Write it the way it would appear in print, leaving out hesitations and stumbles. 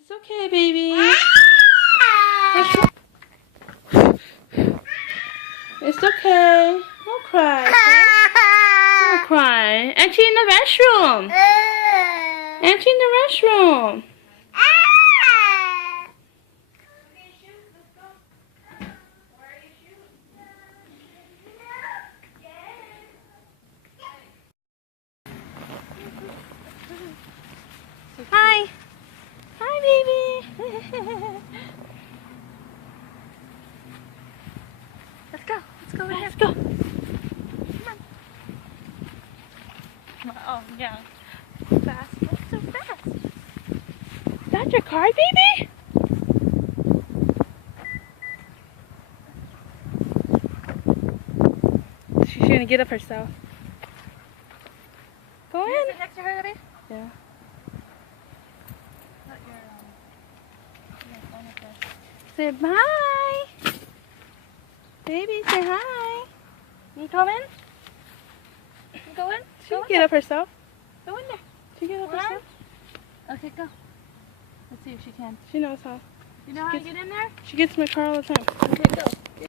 It's okay, baby. It's okay. Don't cry. Okay? Don't cry. Auntie in the restroom. Auntie in the restroom. Hi. Hi, baby. Let's go. Let's go. Let's go. Come on. Oh, yeah. Fast. That's so fast. Is that your car, baby? She's gonna get up herself. Go in. Sit next to her, baby. Yeah. Say bye. Baby, say hi. You come in? You go in? She can get up herself. Go in there. She can get up Where? herself. Okay, go. Let's see if she can. She knows how. You know how to get in there? She gets in my car all the time. Okay, go.